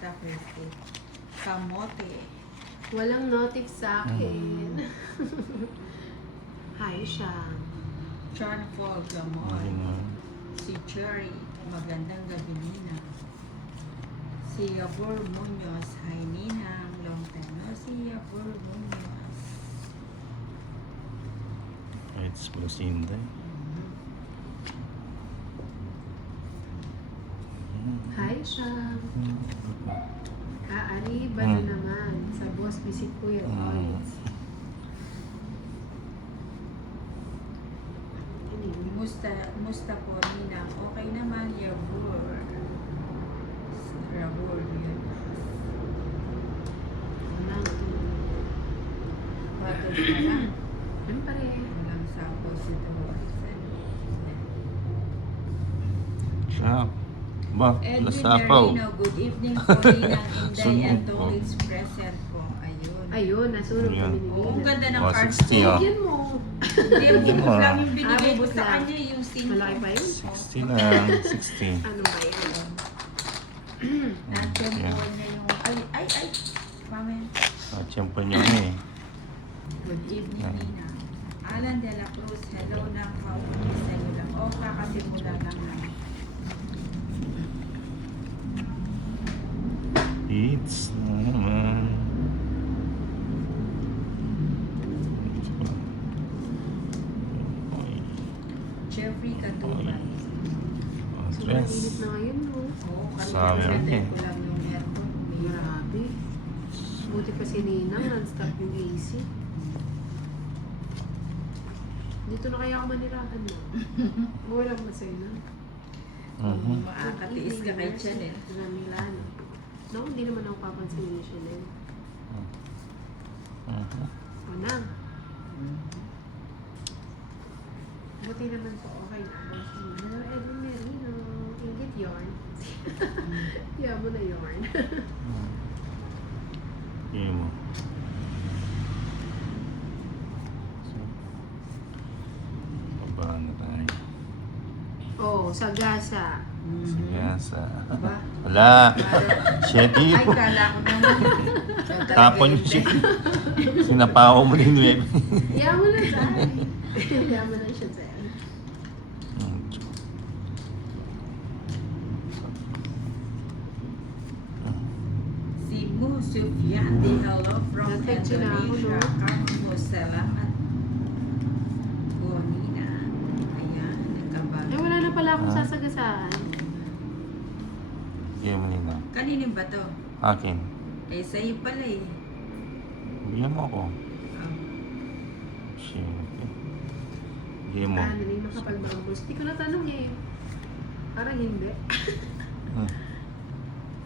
Santa Cruz. Kamote. Walang notif sa akin. Hi, siya. Charnfol Gamon. Si Cherry. Magandang gabi, Nina. Si Yabur Munoz. Hi, Ninang. Long time no si Yabur Munoz. It's Lucinda. Hi, siya. Kaariba na naman sa boss visit ko yung oils. Musta po, Ninang. Okay naman, Yabur. Yabur, yun. Water na lang. Siyempre. Walang sapos ito. Siya. Ba, Edwin lasapaw. Narino, good evening po, Ninang Inday Sunod and po. Tolits present po. Ayun. Ayun, nasunod Ayun. kami ni Oo, ang Nina. ganda ng Oh, card 60 ko. ah. Bigyan mo. Hindi, bubot lang yung binigay ko bubot sa lang. kanya, yung 5. Malaki pa yun? 60 lang. 60. Ano ba yun? Nandiyan Yeah. po niya yung... Ay! Mami. Tiyempo niya eh. Good evening, Yeah. Nina. Alan de la Cruz, hello na kauwi sa iyo lang. O, kakasimula lang na. It's naman. Jeffrey Katubay. Sobrang init na ngayon, no? Oo, Sabi kanina mo eh. ko lang yung aircon. Grabe. Buti pa si Ninang, non-stop yung AC. Dito na kaya ako manirahan mo. Wala ko masaya na. Makakatiis ka kay Chanel. Milano. No, hindi naman ako papansin ni Chanel. O na. Buti naman po, okay na. Hello, Edwin Merino. Ingit yarn. Kaya mo na yarn. Hindi mo. Pabahan na tayo. Oh, sagasa. Sigasa. Ba? Wala. Siya Ay, dito. kala ko naman. Tapon niyo siya. Sinapawa mo din web. Kaya mo na saan. Kaya mo na siya saan. Si Mu Sufyandi, hello from Natext yun ako, Indonesia. no? Kamu, salamat. Nina. Ayan, nagkabag. Eh, wala na pala akong sasagasaan. Bigyan mo nila. Kaninin ba to? Akin. Eh, sa'yo pala eh. Bigyan mo ako. Ah, Siyempre. Bigyan mo. Ano rin makapag-bambus. Hindi ko natanong eh. Parang hindi.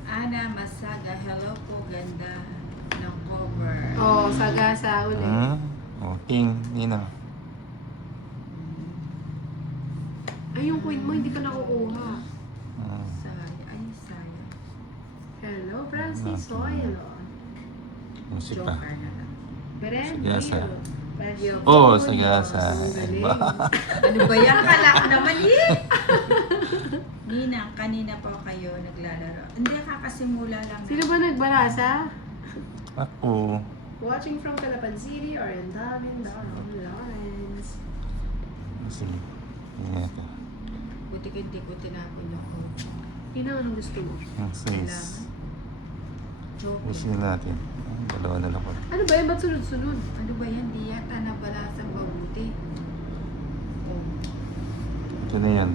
Ana Masaga, hello po, ganda ng cover. Oh, sagasa ulit. Oh, King, Nina. Ay, yung queen mo hindi ka nakukuha. Sayang. Hello, Francis Hoylo. Musika. Joker na lang. Beren, Sagasa. Rio. Oh, sagasa. Galing. Iba. Ano ba yan? Akala ko naman eh. Nina, kanina pa kayo naglalaro. Hindi, kakasimula lang. Sino ba nagbarasa? Ako. Watching from Calapan City, Oriental, Mindoro, Lawrence. Sige. Ingat ka. Buti ko hindi ko tinapon yung coach. Yun ang anong gusto mo. Ang sis. Joker. Usin natin. Dalawa na lang ko. Ano ba yan? Ba't sunod-sunod? Ano ba yan? Di yata nabalasang mabuti. Oh. Ito na yan.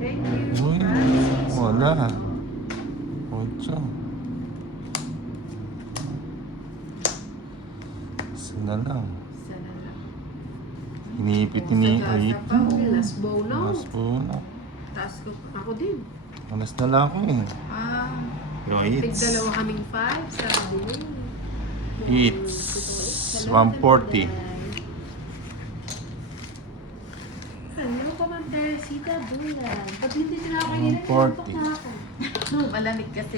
Thank you, Uy, Francis. wala. Ocho. Isa na lang. Sana lang. Iniipit ni ay. Sagasa pa, oh. Last bow na. Mas po na. Taas ko. Ako din. Alas na lang ako eh. Ah, Pero it's Tig-dalawa kaming 5 sa billing. It's 140. Hello po, Ma'am Teresita Bulan. Ba't hindi sila ako kanina? 140. Nanotok na ako. malamig kasi.